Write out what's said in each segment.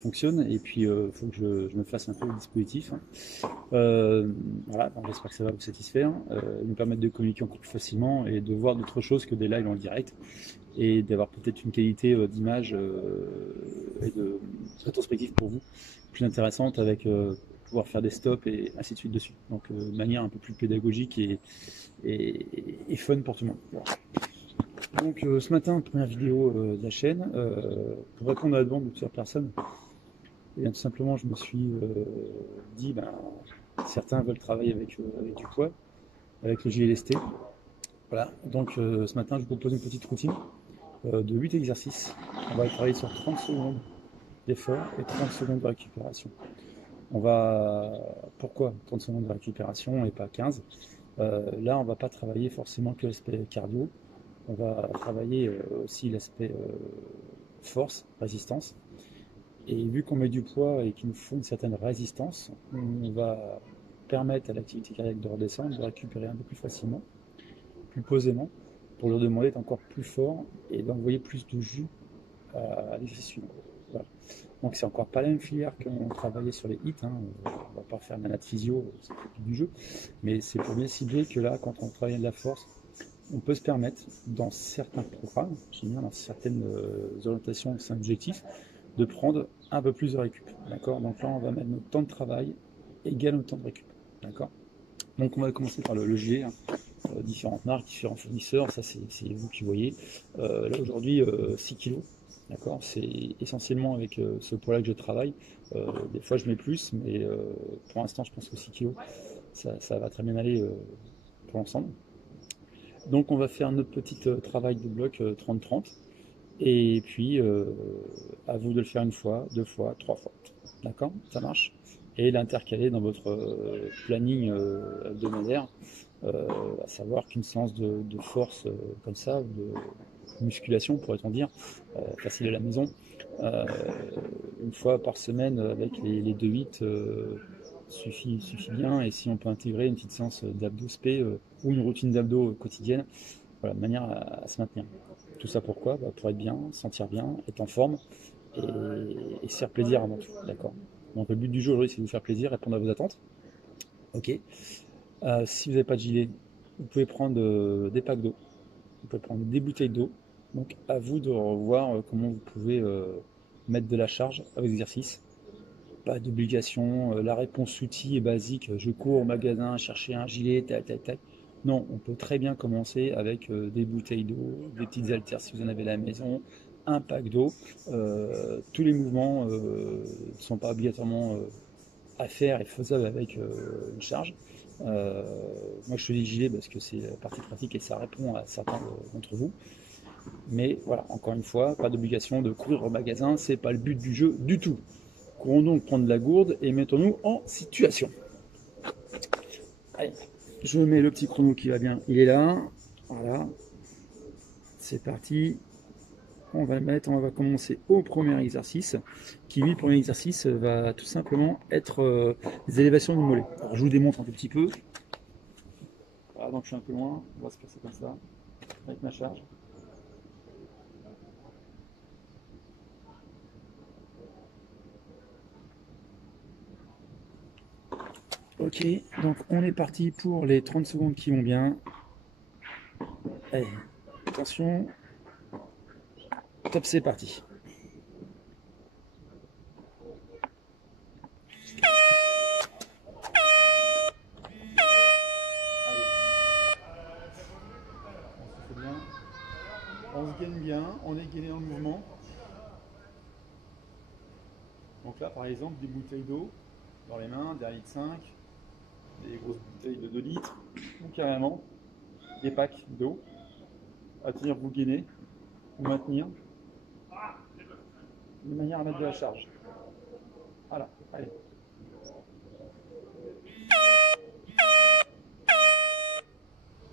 fonctionne et puis faut que je me fasse un peu le dispositif. Voilà, bon, j'espère que ça va vous satisfaire, nous permettre de communiquer encore plus facilement et de voir d'autres choses que des lives en direct et d'avoir peut-être une qualité d'image et de rétrospective pour vous plus intéressante avec pouvoir faire des stops et ainsi de suite dessus. Donc de manière un peu plus pédagogique et fun pour tout le monde. Voilà. Donc ce matin, première vidéo de la chaîne, pour répondre à la demande de plusieurs personnes. Et bien, tout simplement, je me suis dit, ben, certains veulent travailler avec du poids, avec le JLST. Voilà, donc ce matin, je vous propose une petite routine de 8 exercices. On va travailler sur 30 secondes d'effort et 30 secondes de récupération. On va. Pourquoi 30 secondes de récupération et pas 15? Là, on ne va pas travailler forcément que l'aspect cardio. On va travailler aussi l'aspect force, résistance. Et vu qu'on met du poids et qu'il nous faut une certaine résistance, on va permettre à l'activité cardiaque de redescendre, de récupérer un peu plus facilement, plus posément, pour leur demander d'être encore plus fort et d'envoyer plus de jus à l'exercice suivant. Voilà. Donc c'est encore pas la même filière qu'on travaillait sur les hits, hein. On va pas faire un physio, c'est plus du jeu, mais c'est pour bien cibler que là, quand on travaille de la force, on peut se permettre, dans certains programmes, dans certaines orientations, c'est un objectif, de prendre un peu plus de récup. D'accord. Donc là, on va mettre notre temps de travail égal au temps de récup. D'accord. Donc on va commencer par le gilet, hein. Différentes marques, différents fournisseurs, ça c'est vous qui voyez. Là aujourd'hui, 6 kg. D'accord. C'est essentiellement avec ce poids-là que je travaille. Des fois je mets plus, mais pour l'instant je pense que 6 kg, ça va très bien aller pour l'ensemble. Donc on va faire notre petit travail de bloc 30-30. Et puis, à vous de le faire une fois, deux fois, trois fois. D'accord. Ça marche. Et l'intercaler dans votre planning hebdomadaire, à savoir qu'une séance de force comme ça, de musculation pourrait-on dire, facile à la maison, euh, une fois par semaine avec les 2-8 suffit bien. Et si on peut intégrer une petite séance d'abdos spé ou une routine d'abdos quotidienne, voilà, de manière à se maintenir. Tout ça pourquoi? Pour être bien, sentir bien, être en forme et se faire plaisir avant tout. D'accord. Donc le but du jeu aujourd'hui, c'est de vous faire plaisir, répondre à vos attentes. Ok. Si vous n'avez pas de gilet, vous pouvez prendre des packs d'eau, vous pouvez prendre des bouteilles d'eau. Donc à vous de revoir comment vous pouvez mettre de la charge à vos exercices. Pas d'obligation, la réponse outil est basique, je cours au magasin chercher un gilet, tac tac tac. Non, on peut très bien commencer avec des bouteilles d'eau, des petites haltères si vous en avez à la maison, un pack d'eau. Tous les mouvements ne sont pas obligatoirement à faire et faisables avec une charge. Moi je choisis le gilet parce que c'est la partie pratique et ça répond à certains d'entre vous. Mais voilà, encore une fois, pas d'obligation de courir au magasin, c'est pas le but du jeu du tout. Courons donc prendre la gourde et mettons-nous en situation. Allez, je mets le petit chrono qui va bien, il est là. Voilà, c'est parti. On va le mettre, on va commencer au premier exercice, qui lui, le premier exercice, va tout simplement être les élévations du mollet. Alors je vous démontre un tout petit peu. Voilà, donc je suis un peu loin, on va se passer comme ça, avec ma charge. Ok, donc on est parti pour les 30 secondes qui vont bien. Allez, attention. Top, c'est parti. On se gaine bien, on est gainé dans le mouvement. Donc là, par exemple, des bouteilles d'eau dans les mains, des 1,5 litre, des grosses bouteilles de 2 litres, ou carrément des packs d'eau à tenir vous gainer, ou maintenir, de manière à mettre de la charge. Voilà, allez.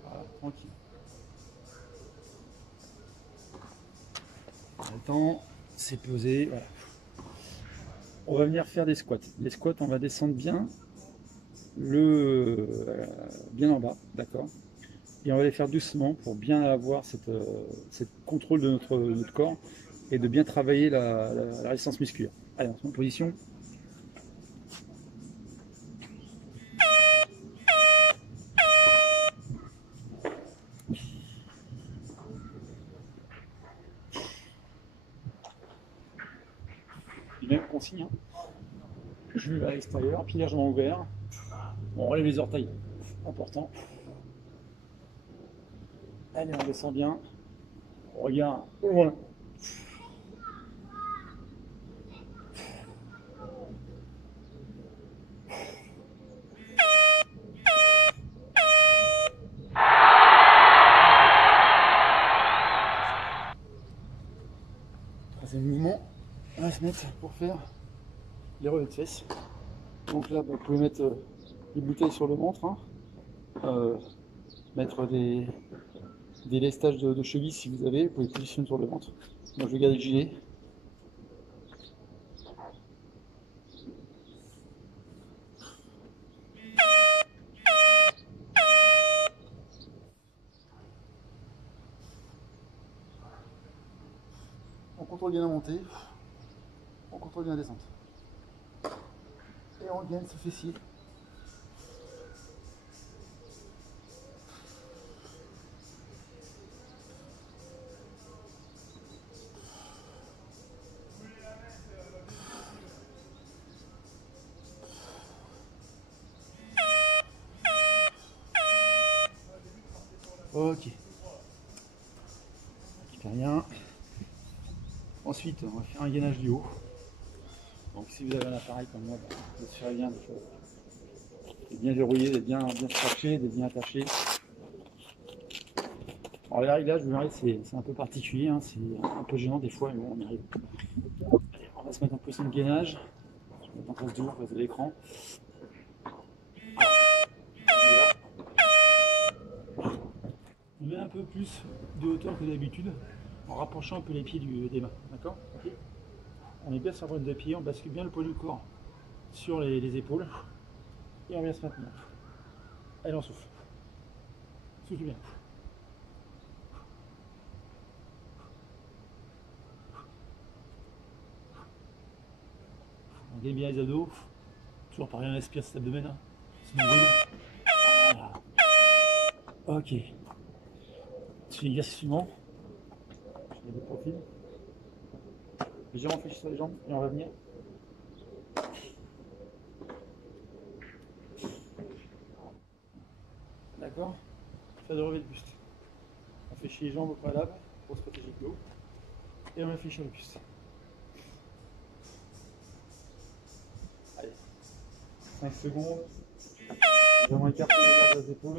Voilà, tranquille. Attends, c'est pesé, voilà. On va venir faire des squats. Les squats, on va descendre bien, bien en bas, d'accord. Et on va les faire doucement pour bien avoir cette contrôle de notre corps et de bien travailler la résistance musculaire. Allez, on se met en position. Et même consigne, hein. Jus à l'extérieur, pied légèrement ouvert. On relève les orteils, important. Allez, on descend bien. On regarde au loin. Troisième mouvement, on va se mettre pour faire les relevés de fesses. Donc là, vous pouvez mettre des bouteilles sur le ventre, hein. Mettre des lestages de cheville si vous avez, vous pouvez positionner sur le ventre. Moi je vais garder le gilet. On contrôle bien la montée, on contrôle bien la descente. Et on gagne ce fessier. Ok. Super rien. Ensuite, on va faire un gainage du haut. Donc si vous avez un appareil comme moi, ça se fait bien d'être bien verrouillé, d'être bien scratché, d'être bien attaché. Alors les réglages, vous verrez, c'est un peu particulier, hein, c'est un peu gênant des fois, mais bon, on y arrive. Allez, on va se mettre en position de gainage. Je vais mettre en face de vous, en face de l'écran. On met un peu plus de hauteur que d'habitude, en rapprochant un peu les pieds des mains, d'accord? Okay. On est bien sur la pointe de pied, on bascule bien le poids du corps sur les épaules, et on vient se maintenir. Allez, on souffle. Souffle bien. On gagne bien les abdos. Toujours pareil, on inspire cet abdomen, hein. Sinon on brûle. Voilà. Ok. C'est l'exercice suivant. Je mets le profil. Légèrement fléchi sur les jambes et on va venir. D'accord. Faire de relevé de buste. On fléchit les jambes au préalable pour se protéger de l'eau. Et on va fléchir le buste. Allez. 5 secondes. Vraiment écarter les épaules.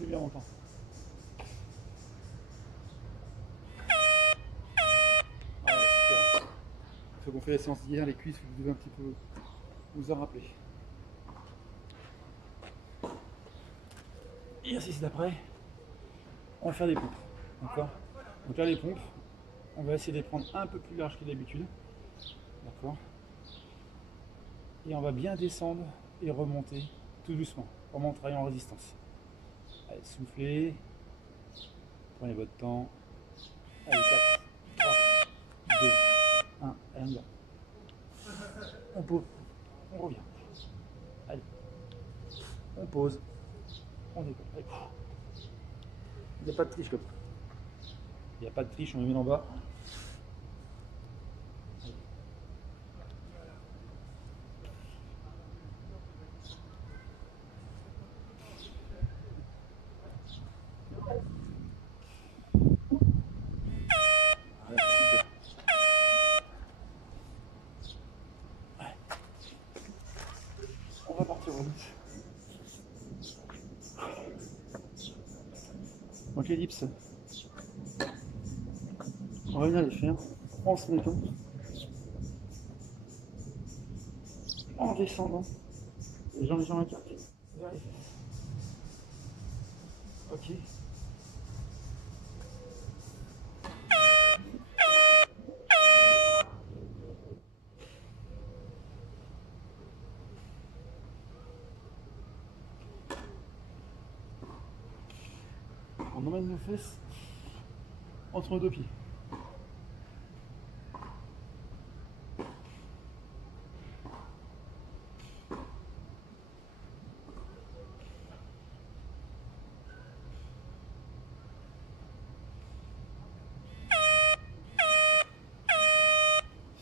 C'est bien longtemps. Ah ouais, super. Il faut qu'on fait la séance d'hier, les cuisses, vous devez un petit peu vous en rappeler. Et l'exercice d'après, on va faire des pompes. D'accord. Donc là, les pompes, on va essayer de les prendre un peu plus larges que d'habitude. D'accord. Et on va bien descendre et remonter tout doucement. Vraiment travailler en résistance. Allez, soufflez. Prenez votre temps. Allez, 4, 3, 2, 1. Allez, on y va. On pose. On revient. Allez. On pose. On décolle. Allez. Il n'y a pas de triche comme ça. Il n'y a pas de triche, on les met en bas. On va partir au bout. Donc l'ellipse, on va venir les faire en se mettant, en descendant, les jambes écartées vers les fesses. Ok. On emmène nos fesses entre nos deux pieds.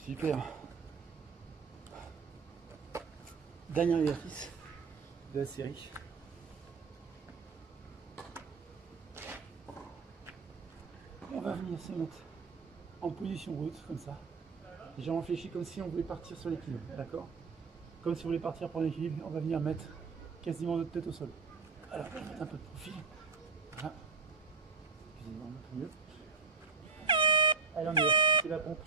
Super. Dernier exercice de la série. On va venir se mettre en position haute, comme ça. J'ai réfléchi comme si on voulait partir sur l'équilibre, d'accord? Comme si on voulait partir pour l'équilibre, on va venir mettre quasiment notre tête au sol. Alors, on va mettre un peu de profil. Voilà. Excusez-moi, un peu mieux. Allez, on y va, c'est la pompe.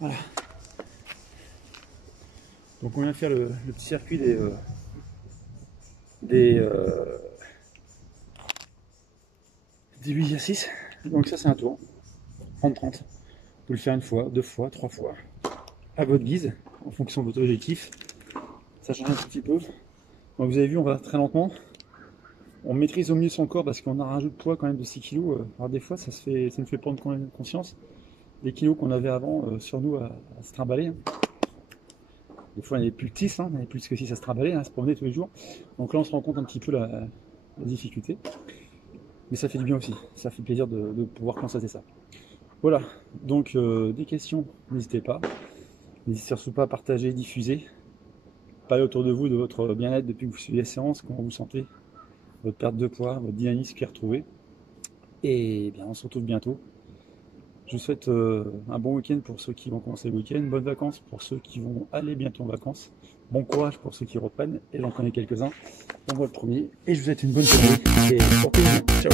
Voilà. Donc on vient faire le petit circuit des 8 exercices. Donc ça c'est un tour. 30-30. Vous pouvez le faire une fois, 2 fois, 3 fois. À votre guise, en fonction de votre objectif. Ça change un petit peu. Donc vous avez vu, on va très lentement. On maîtrise au mieux son corps parce qu'on a un rajout de poids quand même de 6 kg. Alors des fois ça nous fait prendre conscience des kilos qu'on avait avant sur nous à se trimballer. Des fois, on avait plus de 6, on avait plus que 6 à se trimballer, à se promener tous les jours. Donc là, on se rend compte un petit peu la difficulté. Mais ça fait du bien aussi. Ça fait plaisir de pouvoir constater ça. Voilà. Donc, des questions, n'hésitez pas. N'hésitez surtout pas à partager, diffuser. Parlez autour de vous de votre bien-être depuis que vous suivez les séances, comment vous sentez, votre perte de poids, votre dynamisme qui est retrouvé. Et bien, on se retrouve bientôt. Je vous souhaite un bon week-end pour ceux qui vont commencer le week-end, bonnes vacances pour ceux qui vont aller bientôt en vacances, bon courage pour ceux qui reprennent, et j'en connais quelques-uns, on voit le premier, et je vous souhaite une bonne journée, et portez-vous bien, ciao.